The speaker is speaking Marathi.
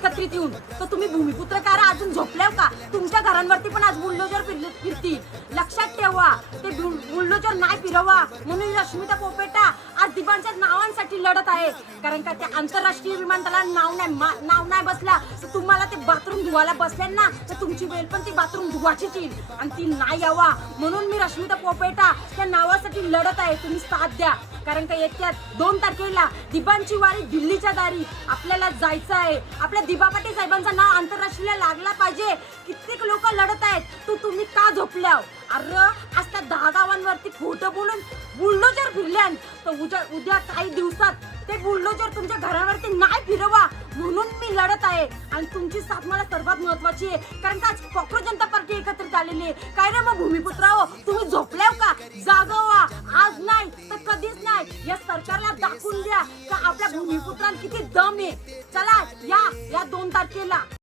एकत्रित येऊन, तर तुम्ही भूमिपुत्रकार अजून झोपल्याव का? तुमच्या घरांवरती पण आज बुलडोजर फिरतील. लक्षात ठेवा, ते बुलडोजर नाही फिरवा. म्हणून रश्मिता पोपेटा आज दिबांच्या नावांसाठी लढत आहे. कारण का त्या आंतरराष्ट्रीय विमानतळाला नाव नाही बसला, तर तुम्हाला ते बाथरूम धुवायला बसले ना, तर तुमची वेळ पण ती बाथरूम धुवाचीच येईल आणि ती नाही यावा. म्हणून मी रश्मिता पोपेटा त्या नावासाठी लढत आहे. तुम्ही साथ द्या. कारण का येत्या 2 तारखेला दिबांची वारी दिल्लीच्या दारी. आपल्याला जायचं आहे. आपल्या दिबा पाटील साहेबांचं नाव आंतरराष्ट्रीय लागला पाहिजे. कित्येक लोक लढत आहेत, तुम्ही का झोपल्याव? अरे आज त्या 10 गावांवरती खोटं बोलून बुलडोजर फिरल्यान, तर उद्या काही दिवसात ते बुलडोजर तुमच्या घरावरती नाही फिरवा. म्हणून मी लढत आहे आणि तुमची साथ मला सर्वात महत्वाची आहे. कारण का आज कॉक्रोच जनता पार्टी एकत्रित आलेली आहे. काय रे मग भूमिपुत्राओ, तुम्ही झोपल्याव का? जागा व्हा. आज नाही तर कधीच नाही. या सरकारला दाखवून द्या का आपल्या भूमिपुत्रांत किती दम आहे. चला या 2 तारखेला